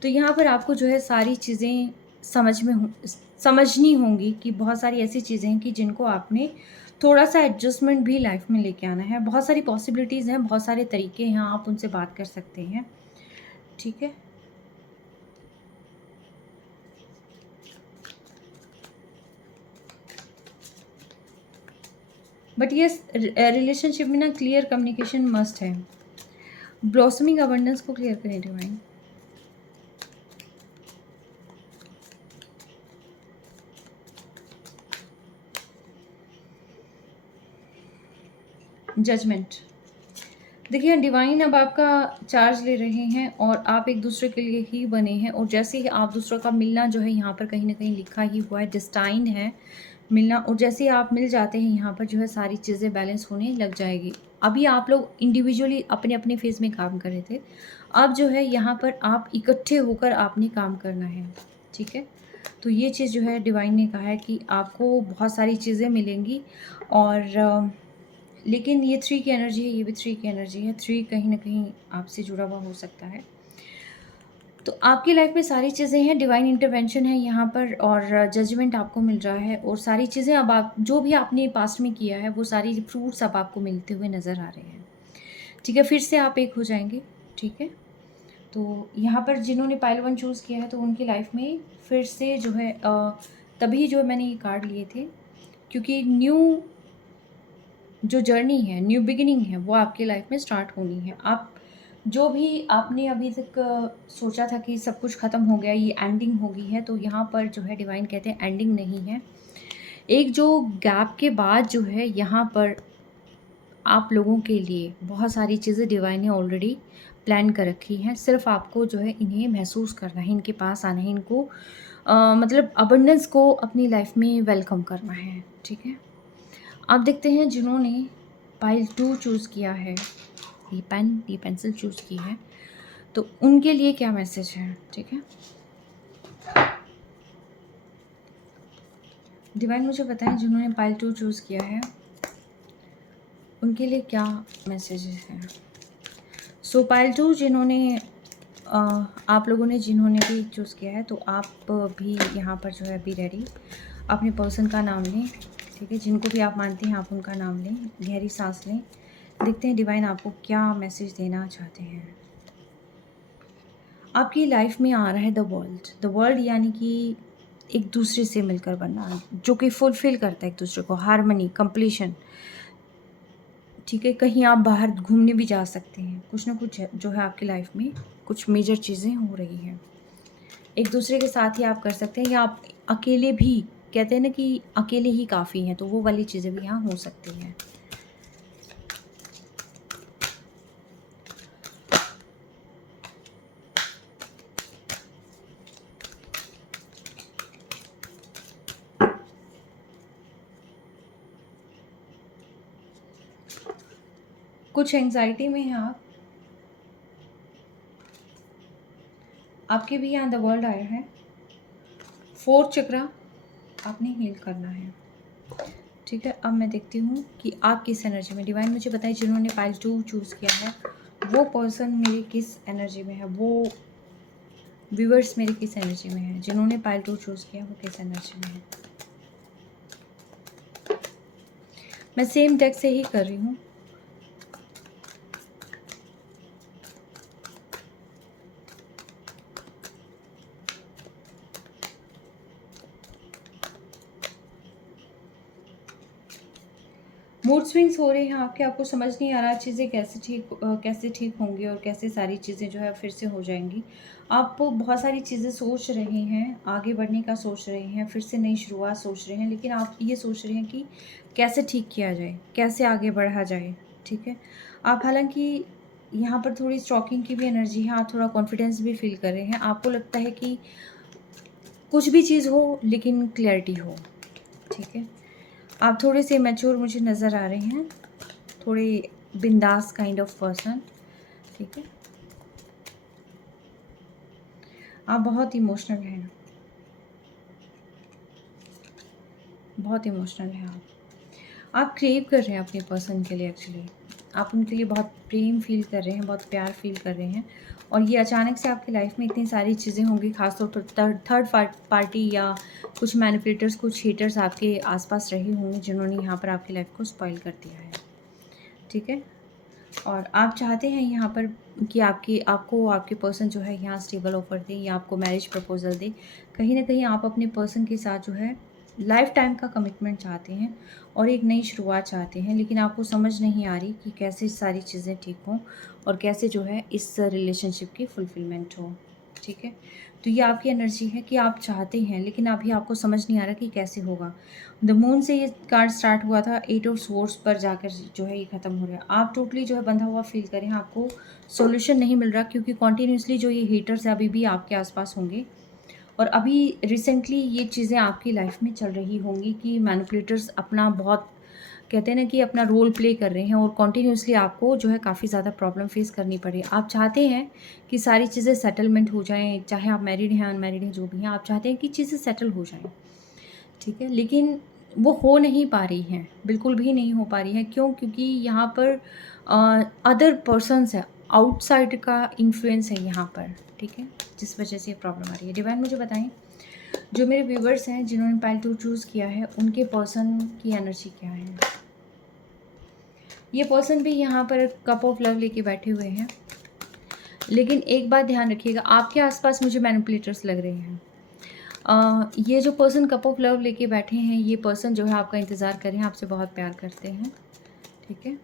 तो यहाँ पर आपको जो है सारी चीज़ें समझनी होंगी कि बहुत सारी ऐसी चीज़ें हैं कि जिनको आपने थोड़ा-सा एडजस्टमेंट भी लाइफ़ में लेके आना है। बहुत सारी पॉसिबिलिटीज़ हैं, बहुत सारे तरीके हैं, आप उनसे बात कर सकते हैं, ठीक है? बट येस रिलेशनशिप में ना क्लियर कम्युनिकेशन मस्ट है। ब्लॉसमिंग अबंडेंस को क्लियर करें डिवाइन। जजमेंट। देखिए डिवाइन अब आपका चार्ज ले रहे हैं और आप एक दूसरे के लिए ही बने हैं और जैसे ही आप दूसरों का मिलना जो है यहाँ पर कहीं न कहीं लिखा ही हुआ है, डेस्टाइन्ड है मिलना और जैसे ही आप मिल जाते हैं यहाँ पर जो है सारी चीज़ें बैलेंस होने लग जाएगी। अभी आप लोग इंडिविजुअली अपने-अपने फ़ेज़ में काम कर रहे थे। अब जो है यहाँ पर आप इकट्ठे होकर आपने काम करना है, ठीक है? तो ये चीज़ जो है डिवाइन ने कहा है कि आपको बहुत सारी चीज़ें मिलेंगी और लेकिन ये 3 की एनर्जी है, ये भी 3 की एनर्जी है। 3 कहीं न कहीं आपसे जुड़ा हुआ हो सकता है। तो आपकी लाइफ़ में सारी चीज़ें हैं, डिवाइन इंटरवेंशन है यहाँ पर और जजमेंट आपको मिल रहा है और सारी चीज़ें अब आप जो भी आपने पास्ट में किया है, वो सारी फ्रूट्स अब आपको मिलते हुए नज़र आ रहे हैं। ठीक है, फिर से आप एक हो जाएँगे, ठीक है? तो यहाँ पर जिन्होंने पाइल 1 चूज़ किया है, तो उनकी लाइफ़ में फिर से जो है तभी जो मैंने ये कार्ड लिए थे, क्योंकि न्यू जो जर्नी है, न्यू बिगिनिंग है, वो आपकी लाइफ में स्टार्ट होनी है। आप जो भी आपने अभी तक सोचा था कि सब कुछ ख़त्म हो गया, ये एंडिंग हो गई है, तो यहाँ पर जो है डिवाइन कहते हैं एंडिंग नहीं है। एक जो गैप के बाद जो है यहाँ पर आप लोगों के लिए बहुत सारी चीज़ें डिवाइन ने ऑलरेडी प्लान कर रखी हैं। सिर्फ़ आपको जो है इन्हें महसूस करना है, इनके पास आना है, इनको मतलब अबंडेंस को अपनी लाइफ में वेलकम करना है, ठीक है? अब देखते हैं जिन्होंने पाइल 2 चूज़ किया है, ये पेंसिल चूज़ की है, तो उनके लिए क्या मैसेज है, ठीक है? डिवाइन मुझे बताएं जिन्होंने पाइल 2 चूज़ किया है उनके लिए क्या मैसेजेस हैं। सो पाइल 2 जिन्होंने आप लोगों ने जिन्होंने भी चूज़ किया है तो आप भी यहाँ पर जो है बी रेडी, अपने पर्सन का नाम लें, ठीक है। जिनको भी आप मानते हैं आप उनका नाम लें, गहरी सांस लें। देखते हैं डिवाइन आपको क्या मैसेज देना चाहते हैं। आपकी लाइफ में आ रहा है द वर्ल्ड यानी कि एक दूसरे से मिलकर बनना, जो कि फुलफिल करता है एक दूसरे को, हार्मनी, कंप्लीशन, ठीक है। कहीं आप बाहर घूमने भी जा सकते हैं, कुछ ना कुछ जो है आपकी लाइफ में कुछ मेजर चीज़ें हो रही हैं, एक दूसरे के साथ ही आप कर सकते हैं, या आप अकेले भी, कहते हैं ना कि अकेले ही काफ़ी हैं, तो वो वाली चीज़ें भी यहाँ हो सकती हैं। कुछ एंग्जाइटी में हैं आप, आपके भी यहाँ द वर्ल्ड आया है। 4th चक्रा आपने हील करना है, ठीक है। अब मैं देखती हूँ कि आप किस एनर्जी में, डिवाइन मुझे बताएं जिन्होंने पाइल 2 चूज़ किया है वो पर्सन मेरे किस एनर्जी में है, वो व्यूअर्स मेरे किस एनर्जी में है, जिन्होंने पाइल 2 चूज़ किया वो किस एनर्जी में है। मैं सेम डेक से ही कर रही हूँ। मूड स्विंग्स हो रहे हैं आपके, आपको समझ नहीं आ रहा चीज़ें कैसे ठीक होंगी और कैसे सारी चीज़ें जो है फिर से हो जाएंगी। आप बहुत सारी चीज़ें सोच रहे हैं, आगे बढ़ने का सोच रहे हैं, फिर से नई शुरुआत सोच रहे हैं, लेकिन आप ये सोच रहे हैं कि कैसे ठीक किया जाए, कैसे आगे बढ़ा जाए, ठीक है। आप हालांकि यहाँ पर थोड़ी स्टॉकिंग की भी एनर्जी है, आप थोड़ा कॉन्फिडेंस भी फील कर रहे हैं, आपको लगता है कि कुछ भी चीज़ हो लेकिन क्लैरिटी हो, ठीक है। आप थोड़े से मैच्योर मुझे नज़र आ रहे हैं, थोड़े बिंदास काइंड ऑफ पर्सन, ठीक है। आप बहुत इमोशनल हैं, बहुत इमोशनल हैं आप क्रेव कर रहे हैं अपने पर्सन के लिए, एक्चुअली आप उनके लिए बहुत प्रेम फील कर रहे हैं, बहुत प्यार फील कर रहे हैं, और ये अचानक से आपकी लाइफ में इतनी सारी चीज़ें होंगी, खासतौर पर थर्ड पार्टी या कुछ मैनिपुलेटर्स, कुछ हेटर्स आपके आसपास रहे होंगे जिन्होंने यहाँ पर आपकी लाइफ को स्पॉइल कर दिया है, ठीक है। और आप चाहते हैं यहाँ पर कि आपको आपके पर्सन जो है यहाँ स्टेबल ऑफर दे या आपको मैरिज प्रपोजल दे। कहीं ना कहीं आप अपने पर्सन के साथ जो है लाइफ टाइम का कमिटमेंट चाहते हैं और एक नई शुरुआत चाहते हैं, लेकिन आपको समझ नहीं आ रही कि कैसे सारी चीज़ें ठीक हों और कैसे जो है इस रिलेशनशिप की फुलफिलमेंट हो, ठीक है। तो ये आपकी एनर्जी है कि आप चाहते हैं, लेकिन अभी आपको समझ नहीं आ रहा कि कैसे होगा। द मून से ये कार्ड स्टार्ट हुआ था, 8 ऑफ सोर्ड्स पर जाकर जो है ये ख़त्म हो रहा है। आप टोटली जो है बंधा हुआ फील करें, आपको सॉल्यूशन नहीं मिल रहा, क्योंकि कॉन्टीन्यूसली जो ये हेटर्स है अभी भी आपके आसपास होंगे, और अभी रिसेंटली ये चीज़ें आपकी लाइफ में चल रही होंगी कि मैनिपुलेटर्स अपना बहुत, कहते हैं ना कि अपना रोल प्ले कर रहे हैं, और कॉन्टीन्यूसली आपको जो है काफ़ी ज़्यादा प्रॉब्लम फेस करनी पड़े। आप चाहते हैं कि सारी चीज़ें सेटलमेंट हो जाएं, चाहे आप मैरिड हैं अनमैरिड हैं जो भी हैं, आप चाहते हैं कि चीज़ें सेटल हो जाएं, ठीक है। लेकिन वो हो नहीं पा रही हैं, बिल्कुल भी नहीं हो पा रही हैं। क्यों? क्योंकि यहाँ पर अदर पर्सन्स है, आउटसाइड का इन्फ्लुएंस है यहाँ पर, ठीक है, जिस वजह से ये प्रॉब्लम आ रही है। डिवाइन मुझे बताएं जो मेरे व्यूवर्स हैं जिन्होंने पाइल 2 चूज़ किया है उनके पर्सन की एनर्जी क्या है। ये पर्सन भी यहाँ पर कप ऑफ लव लेके बैठे हुए हैं, लेकिन एक बात ध्यान रखिएगा, आपके आसपास मुझे मैनिपुलेटर्स लग रहे हैं। ये जो पर्सन कप ऑफ लव लेके बैठे हैं, ये पर्सन जो है आपका इंतज़ार कर रहे हैं, आपसे बहुत प्यार करते हैं, ठीक है।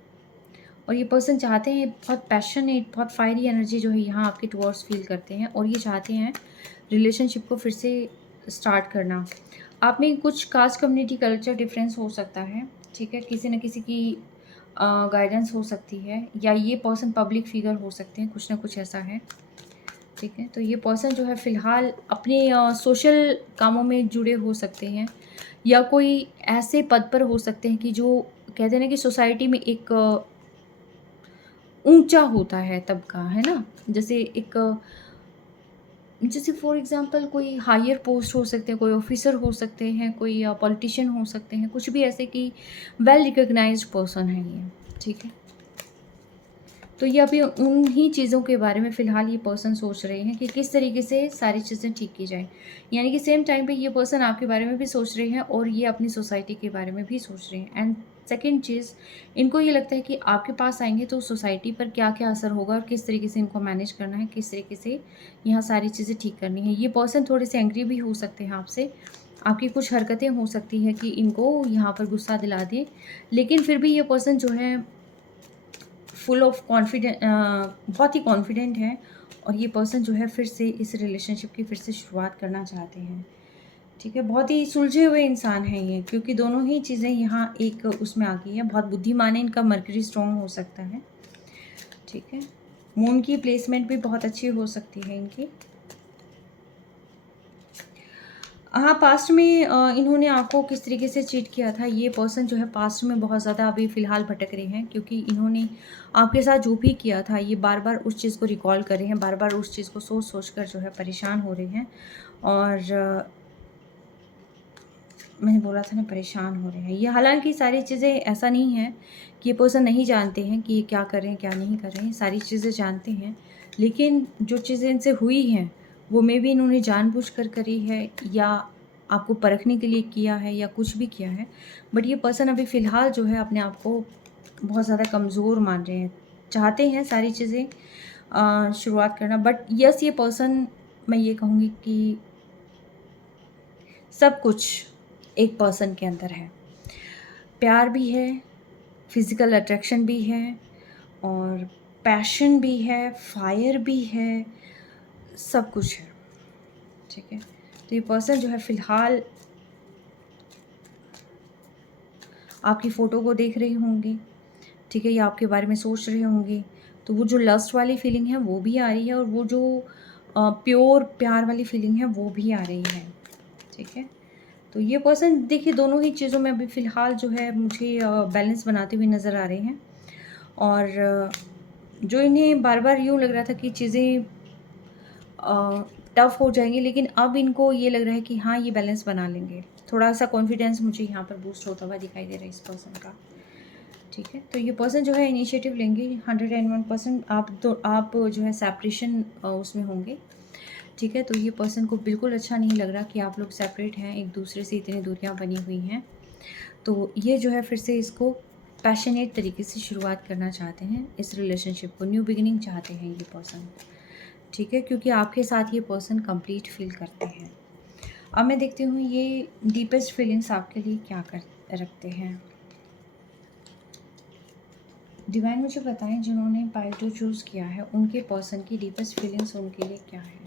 और ये पर्सन चाहते हैं, बहुत पैशनेट, बहुत फायरी एनर्जी जो है यहाँ आपके टुवर्ड्स फील करते हैं, और ये चाहते हैं रिलेशनशिप को फिर से स्टार्ट करना। आप में कुछ कास्ट कम्युनिटी कल्चर डिफरेंस हो सकता है, ठीक है, किसी न किसी की गाइडेंस हो सकती है, या ये पर्सन पब्लिक फिगर हो सकते हैं, कुछ ना कुछ ऐसा है, ठीक है। तो ये पर्सन जो है फ़िलहाल अपने सोशल कामों में जुड़े हो सकते हैं, या कोई ऐसे पद पर हो सकते हैं कि जो कहते हैं ना कि सोसाइटी में एक ऊंचा होता है तबका, है ना, जैसे एक जैसे फॉर एग्ज़ाम्पल कोई हायर पोस्ट हो सकते हैं, कोई ऑफ़िसर हो सकते हैं, कोई पॉलिटिशियन हो सकते हैं, कुछ भी ऐसे कि वेल रिकॉग्नाइज़्ड पर्सन है ये, ठीक है? तो ये अभी उन्हीं चीज़ों के बारे में फ़िलहाल ये पर्सन सोच रहे हैं कि किस तरीके से सारी चीज़ें ठीक की जाएँ। यानी कि सेम टाइम पे ये पर्सन आपके बारे में भी सोच रहे हैं और ये अपनी सोसाइटी के बारे में भी सोच रहे हैं। एंड सेकंड चीज़, इनको ये लगता है कि आपके पास आएँगे तो सोसाइटी पर क्या-क्या असर होगा और किस तरीके से इनको मैनेज करना है, किस तरीके से यहाँ सारी चीज़ें ठीक करनी है। ये पर्सन थोड़े से एंग्री भी हो सकते हैं आपसे। आपकी कुछ हरकतें हो सकती हैं कि इनको यहाँ पर गुस्सा दिला दें। लेकिन फिर भी ये पर्सन जो है फुल ऑफ बहुत ही कॉन्फिडेंट है और ये पर्सन जो है फिर से इस रिलेशनशिप की फिर से शुरुआत करना चाहते हैं। ठीक है, बहुत ही सुलझे हुए इंसान हैं ये, क्योंकि दोनों ही चीज़ें यहाँ एक उसमें आ गई हैं। बहुत बुद्धिमान है, इनका मर्करी स्ट्रॉन्ग हो सकता है। ठीक है, मून की प्लेसमेंट भी बहुत अच्छी हो सकती है इनकी। हाँ, पास्ट में इन्होंने आपको किस तरीके से चीट किया था, ये पर्सन जो है पास्ट में बहुत ज़्यादा अभी फ़िलहाल भटक रहे हैं, क्योंकि इन्होंने आपके साथ जो भी किया था, ये बार-बार उस चीज़ को रिकॉल कर रहे हैं, बार-बार उस चीज़ को सोच-सोच कर जो है परेशान हो रहे हैं। और मैंने बोला था ना, परेशान हो रहे हैं। ये हालाँकि सारी चीज़ें ऐसा नहीं है कि ये पर्सन नहीं जानते हैं कि ये क्या कर रहे हैं, क्या नहीं कर रहे हैं, सारी चीज़ें जानते हैं। लेकिन जो चीज़ें इनसे हुई हैं, वो मेबी इन्होंने जानबूझकर करी है या आपको परखने के लिए किया है या कुछ भी किया है। बट ये पर्सन अभी फ़िलहाल जो है अपने आप को बहुत ज़्यादा कमज़ोर मान रहे हैं। चाहते हैं सारी चीज़ें शुरुआत करना, बट येस, ये पर्सन, मैं ये कहूँगी कि सब कुछ एक पर्सन के अंदर है। प्यार भी है, फिज़िकल अट्रैक्शन भी है और पैशन भी है, फायर भी है, सब कुछ है। ठीक है? तो ये पर्सन जो है फ़िलहाल आपकी फ़ोटो को देख रहे होंगे, ठीक है? या आपके बारे में सोच रहे होंगे। तो वो जो लस्ट वाली फीलिंग है वो भी आ रही है और वो जो प्योर प्यार वाली फीलिंग है वो भी आ रही है। ठीक है? तो ये पर्सन देखिए दोनों ही चीज़ों में अभी फ़िलहाल जो है मुझे बैलेंस बनाते हुए नज़र आ रहे हैं। और जो इन्हें बार-बार यूँ लग रहा था कि चीज़ें टफ़ हो जाएँगी, लेकिन अब इनको ये लग रहा है कि हाँ, ये बैलेंस बना लेंगे। थोड़ा-सा कॉन्फिडेंस मुझे यहाँ पर बूस्ट होता हुआ दिखाई दे रहा है इस पर्सन का। ठीक है? तो ये पर्सन जो है इनिशिएटिव लेंगे 101%। आप जो है सेपरेशन उसमें होंगे। ठीक है? तो ये पर्सन को बिल्कुल अच्छा नहीं लग रहा कि आप लोग सेपरेट हैं, एक-दूसरे से इतनी दूरियाँ बनी हुई हैं। तो ये जो है फिर से इसको पैशनेट तरीके से शुरुआत करना चाहते हैं, इस रिलेशनशिप को न्यू बिगिनिंग चाहते हैं ये पर्सन। ठीक है? क्योंकि आपके साथ ये पर्सन कंप्लीट फ़ील करते हैं। अब मैं देखती हूँ ये डीपेस्ट फीलिंग्स आपके लिए क्या कर रखते हैं। डिवाइन मुझे बताएं, जिन्होंने पाइल टू चूज़ किया है उनके पर्सन की डीपेस्ट फीलिंग्स उनके लिए क्या है।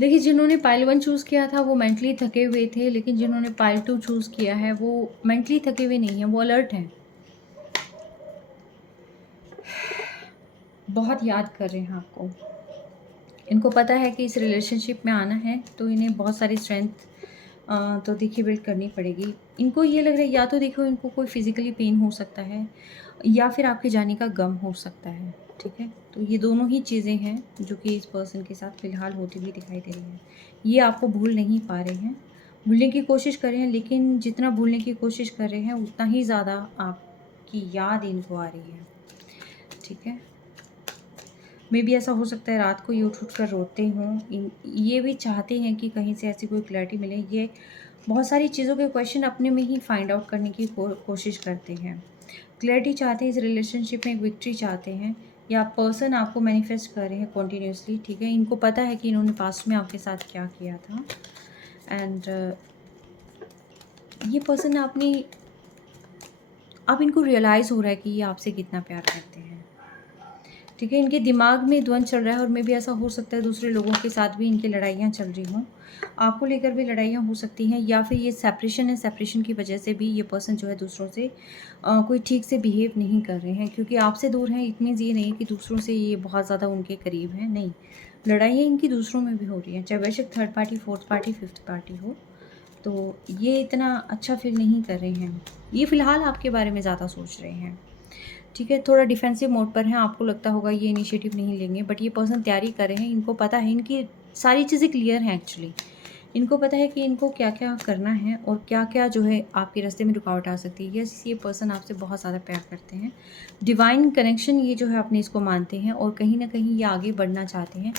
देखिए, जिन्होंने पाइल 1 चूज़ किया था वो मेंटली थके हुए थे, लेकिन जिन्होंने पाइल 2 चूज़ किया है वो मेंटली थके हुए नहीं हैं, वो अलर्ट हैं। बहुत याद कर रहे हैं आपको। इनको पता है कि इस रिलेशनशिप में आना है तो इन्हें बहुत सारी स्ट्रेंथ तो देखिए बिल्ड करनी पड़ेगी। इनको ये लग रहा है, या तो देखो इनको कोई फिज़िकली पेन हो सकता है या फिर आपके जाने का गम हो सकता है। ठीक है? तो ये दोनों ही चीज़ें हैं जो कि इस पर्सन के साथ फ़िलहाल होती हुई दिखाई दे रही हैं। ये आपको भूल नहीं पा रहे हैं, भूलने की कोशिश कर रहे हैं, लेकिन जितना भूलने की कोशिश कर रहे हैं उतना ही ज़्यादा आपकी याद इनको आ रही है। ठीक है? मेबी ऐसा हो सकता है रात को ये उठ-उठ कर रोते हों। ये भी चाहते हैं कि कहीं से ऐसी कोई क्लैरिटी मिले। ये बहुत सारी चीज़ों के क्वेश्चन अपने में ही फाइंड आउट करने की कोशिश करते हैं। क्लैरिटी चाहते हैं, इस रिलेशनशिप में एक विक्ट्री चाहते हैं, या पर्सन आपको मैनिफेस्ट कर रहे हैं कंटिन्यूअसली। ठीक है? इनको पता है कि इन्होंने पास्ट में आपके साथ क्या किया था। एंड ये पर्सन अपनी, अब इनको रियलाइज़ हो रहा है कि ये आपसे कितना प्यार करते हैं। ठीक है? इनके दिमाग में द्वंद चल रहा है और मे बी ऐसा हो सकता है दूसरे लोगों के साथ भी इनकी लड़ाइयाँ चल रही हों। आपको लेकर भी लड़ाइयाँ हो सकती हैं, या फिर ये सेपरेशन है, सेपरेशन की वजह से भी ये पर्सन जो है दूसरों से कोई ठीक से बिहेव नहीं कर रहे हैं, क्योंकि आपसे दूर हैं। इट मीन्स ये नहीं कि दूसरों से ये बहुत ज़्यादा उनके करीब हैं, नहीं। लड़ाइयाँ इनकी दूसरों में भी हो रही हैं, चाहे बेशक third party, fourth party, fifth party हो। तो ये इतना अच्छा फ़ील नहीं कर रहे हैं। ये फ़िलहाल आपके बारे में ज़्यादा सोच रहे हैं, ठीक है? थोड़ा डिफेंसिव मोड पर हैं, आपको लगता होगा ये इनिशिएटिव नहीं लेंगे, बट ये पर्सन तैयारी कर रहे हैं। इनको पता है, इनकी सारी चीज़ें क्लियर हैं एक्चुअली। इनको पता है कि इनको क्या-क्या करना है और क्या-क्या जो है आपके रास्ते में रुकावट आ सकती है। यस, ये पर्सन आपसे बहुत ज़्यादा प्यार करते हैं। डिवाइन कनेक्शन ये जो है अपने इसको मानते हैं और कहीं न कहीं ये आगे बढ़ना चाहते हैं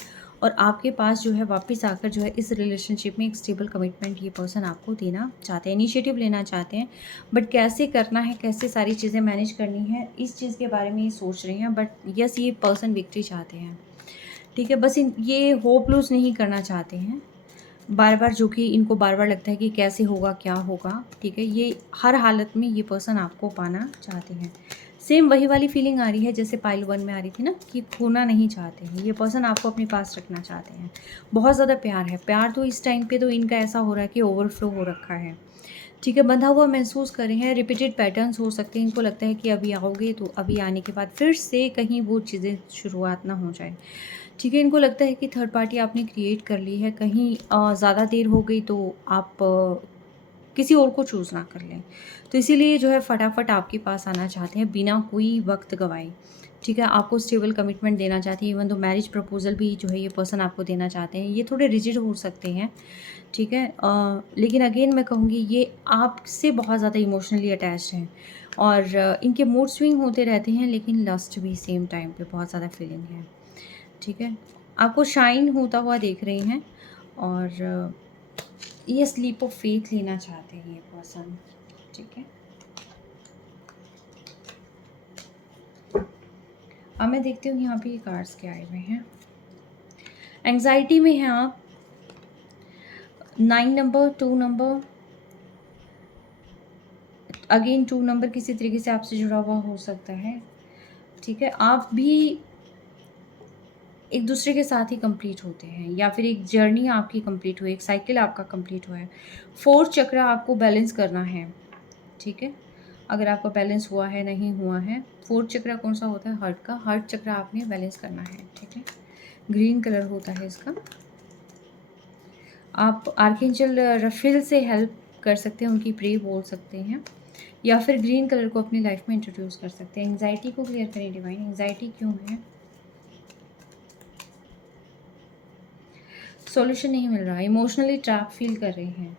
और आपके पास जो है वापस आकर जो है इस रिलेशनशिप में एक स्टेबल कमिटमेंट ये पर्सन आपको देना चाहते हैं, इनिशिएटिव लेना चाहते हैं। बट कैसे करना है, कैसे सारी चीज़ें मैनेज करनी है, इस चीज़ के बारे में ये सोच रहे हैं। बट यस, ये पर्सन विक्ट्री चाहते हैं, ठीक है? बस इन ये होप लूज़ नहीं करना चाहते हैं। बार-बार जो कि इनको बार-बार लगता है कि कैसे होगा, क्या होगा, ठीक है? ये हर हालत में ये पर्सन आपको पाना चाहते हैं। सेम वही वाली फीलिंग आ रही है जैसे पाइल 1 में आ रही थी ना, कि खोना नहीं चाहते हैं। ये पर्सन आपको अपने पास रखना चाहते हैं। बहुत ज़्यादा प्यार है। प्यार तो इस टाइम पे तो इनका ऐसा हो रहा है कि ओवरफ्लो हो रखा है। ठीक है, बंधा हुआ महसूस कर रहे हैं, रिपीटेड पैटर्न्स हो सकते हैं। इनको लगता है कि अभी आओगे तो अभी आने के बाद फिर से कहीं वो चीज़ें शुरुआत ना हो जाए। ठीक है, इनको लगता है कि थर्ड पार्टी आपने क्रिएट कर ली है, कहीं ज़्यादा देर हो गई तो आप किसी और को चूज़ ना कर लें। तो इसीलिए जो है फटाफट आपके पास आना चाहते हैं बिना कोई वक़्त गँवाए। ठीक है, आपको स्टेबल कमिटमेंट देना चाहते हैं, इवन दो मैरिज प्रपोज़ल भी जो है ये पर्सन आपको देना चाहते हैं। ये थोड़े रिजिड हो सकते हैं, ठीक है? लेकिन अगेन मैं कहूँगी ये आपसे बहुत ज़्यादा इमोशनली अटैच्ड हैं और इनके मूड स्विंग होते रहते हैं, लेकिन लस्ट भी सेम टाइम पे बहुत ज़्यादा फीलिंग है, ठीक है? आपको शाइन होता हुआ देख रही हैं और ये स्लीप ऑफ फेथ लेना चाहते हैं ये पर्सन, ठीक है? अब मैं देखती हूँ यहाँ पे ये कार्ड्स क्या आए हुए हैं। एंग्ज़ायटी में हैं आप, 9 नंबर, 2 नंबर, अगेन 2 नंबर किसी तरीके से आपसे जुड़ा हुआ हो सकता है, ठीक है? आप भी एक दूसरे के साथ ही कंप्लीट होते हैं या फिर एक जर्नी आपकी कंप्लीट हुई, एक साइकिल आपका कंप्लीट हुआ है। 4th चक्र आपको बैलेंस करना है, ठीक है? अगर आपका बैलेंस हुआ है, नहीं हुआ है। 4th चक्र कौन-सा होता है? हार्ट का। हार्ट चक्र आपने बैलेंस करना है, ठीक है? ग्रीन कलर होता है इसका। आप आर्कएंजल रफ़ेल से हेल्प कर सकते हैं, उनकी प्रे बोल सकते हैं या फिर ग्रीन कलर को अपनी लाइफ में इंट्रोड्यूस कर सकते हैं। एंग्ज़ायटी को क्लियर करें डिवाइन, एंग्ज़ायटी क्यों है? सॉल्यूशन नहीं मिल रहा, इमोशनली ट्रैप फील कर रहे हैं,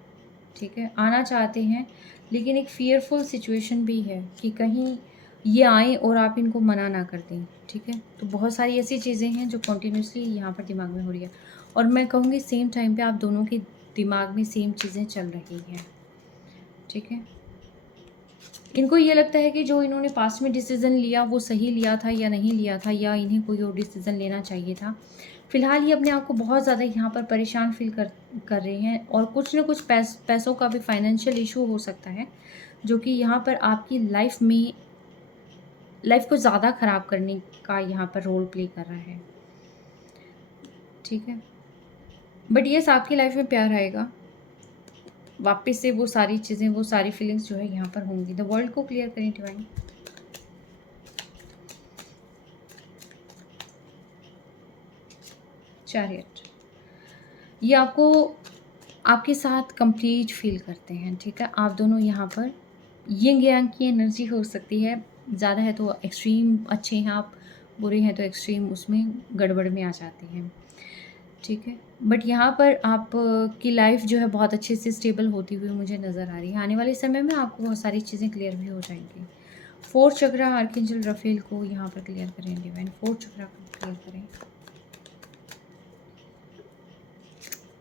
ठीक है? आना चाहते हैं, लेकिन एक फ़ियरफुल सिचुएशन भी है कि कहीं ये आएँ और आप इनको मना ना कर दें, ठीक है? तो बहुत सारी ऐसी चीज़ें हैं जो कंटिन्यूअसली यहाँ पर दिमाग में हो रही है और मैं कहूँगी सेम टाइम पे आप दोनों के दिमाग में सेम चीज़ें चल रही हैं, ठीक है? इनको ये लगता है कि जो इन्होंने पास्ट में डिसीज़न लिया वो सही लिया था या नहीं लिया था या इन्हें कोई और डिसीज़न लेना चाहिए था। फ़िलहाल ये अपने आप को बहुत ज़्यादा यहाँ पर परेशान फ़ील कर रहे हैं और कुछ न कुछ पैसों का भी फाइनेंशियल इश्यू हो सकता है, जो कि यहाँ पर आपकी लाइफ़ को ज़्यादा ख़राब करने का यहाँ पर रोल प्ले कर रहा है, ठीक है? बट येस, आपकी लाइफ़ में प्यार आएगा। वापस से वो सारी चीज़ें, वो सारी फीलिंग्स जो है यहाँ पर होंगी। द वर्ल्ड को क्लियर करें डिवाइन। चैरियट, ये आपको आपके साथ कंप्लीट फ़ील करते हैं, ठीक है? आप दोनों यहाँ पर यिंग यांग की एनर्जी हो सकती है, ज़्यादा है तो एक्सट्रीम अच्छे हैं आप, बुरे हैं तो एक्सट्रीम उसमें गड़बड़ में आ जाते हैं, ठीक है? बट यहाँ पर आप की लाइफ़ जो है बहुत अच्छे से स्टेबल होती हुई मुझे नज़र आ रही है। आने वाले समय में आपको बहुत सारी चीज़ें क्लियर भी हो जाएँगी। 4th चक्र आर्कएंजल रफ़ेल को यहाँ पर क्लियर करें डिवाइन, 4th चक्र को क्लियर करें।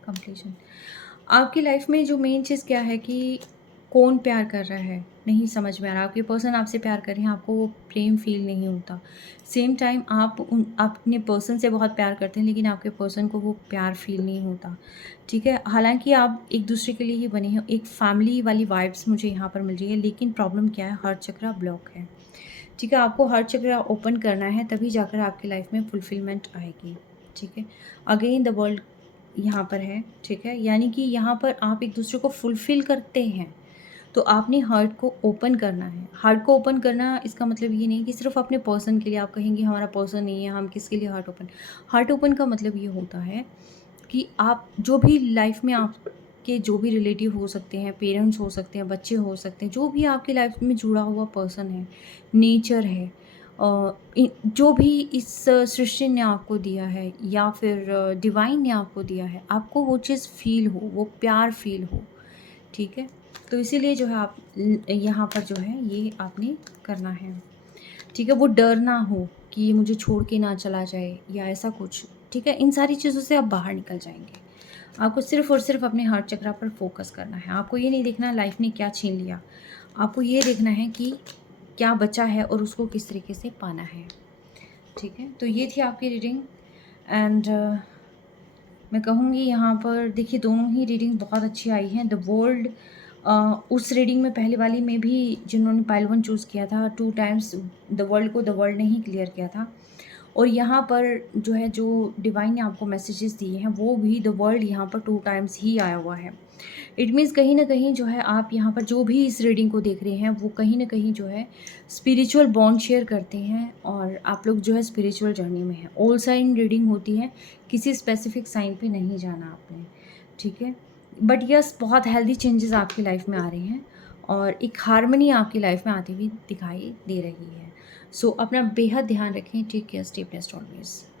कंप्लीशन, आपकी लाइफ में जो मेन चीज़ क्या है कि कौन प्यार कर रहा है, नहीं समझ में आ रहा। आपके पर्सन आपसे प्यार कर रहे हैं, आपको वो प्रेम फ़ील नहीं होता। सेम टाइम आप अपने पर्सन से बहुत प्यार करते हैं, लेकिन आपके पर्सन को वो प्यार फ़ील नहीं होता, ठीक है? हालाँकि आप एक-दूसरे के लिए ही बने हैं, एक फैमिली वाली वाइब्स मुझे यहाँ पर मिल रही है, लेकिन प्रॉब्लम क्या है? हार्ट चक्र ब्लॉक है, ठीक है? आपको हार्ट चक्र ओपन करना है, तभी जाकर आपकी लाइफ में फुलफिलमेंट आएगी, ठीक है? अगेन द वर्ल्ड यहाँ पर है, ठीक है? यानी कि यहाँ पर आप एक-दूसरे को फुलफ़िल करते हैं, तो आपने हार्ट को ओपन करना है। हार्ट को ओपन करना इसका मतलब ये नहीं कि सिर्फ़ अपने पर्सन के लिए आप कहेंगे हमारा पर्सन नहीं है, हम किसके लिए हार्ट ओपन का मतलब ये होता है कि आप जो भी लाइफ़ में आपके जो भी रिलेटिव हो सकते हैं, पेरेंट्स हो सकते हैं, बच्चे हो सकते हैं, जो भी आपकी लाइफ़ में जुड़ा हुआ पर्सन है, नेचर है, जो भी इस सृष्टि ने आपको दिया है या फिर डिवाइन ने आपको दिया है, आपको वो चीज़ फ़ील हो, वो प्यार फ़ील हो, ठीक है? तो इसीलिए जो है आप यहाँ पर जो है ये आपने करना है, ठीक है? वो डर ना हो कि ये मुझे छोड़ के ना चला जाए या ऐसा कुछ, ठीक है? इन सारी चीज़ों से आप बाहर निकल जाएँगे। आपको सिर्फ़ और सिर्फ़ अपने हार्ट चक्रा पर फ़ोकस करना है। आपको ये नहीं देखना लाइफ़ ने क्या छीन लिया। आपको ये देखना है कि क्या बचा है और उसको किस तरीके से पाना है, ठीक है? तो ये थी आपकी रीडिंग एंड मैं कहूँगी यहाँ पर देखिए दोनों ही रीडिंग बहुत अच्छी आई हैं। द वर्ल्ड उस रीडिंग में पहले वाली में भी जिन्होंने पाइल 1 चूज़ किया था 2 टाइम्स द वर्ल्ड को द वर्ल्ड ने ही क्लियर किया था। और यहाँ पर जो है जो डिवाइन ने आपको मैसेजेस दिए हैं वो भी द वर्ल्ड यहाँ पर 2 टाइम्स ही आया हुआ है। इट मीन्स कहीं न कहीं जो है आप यहाँ पर जो भी इस रीडिंग को देख रहे हैं वो कहीं न कहीं जो है स्पिरिचुअल बॉन्ड शेयर करते हैं और आप लोग जो है स्पिरिचुअल जर्नी में हैं। ऑल साइन रीडिंग होती है, किसी स्पेसिफिक साइन पे नहीं जाना आपने, ठीक है? बट यस बहुत हेल्दी चेंजेस आपकी लाइफ में आ रहे हैं और एक हार्मनी आपकी लाइफ में आती हुई दिखाई दे रही है। सो अपना बेहद ध्यान रखें। Take care, stay blessed always.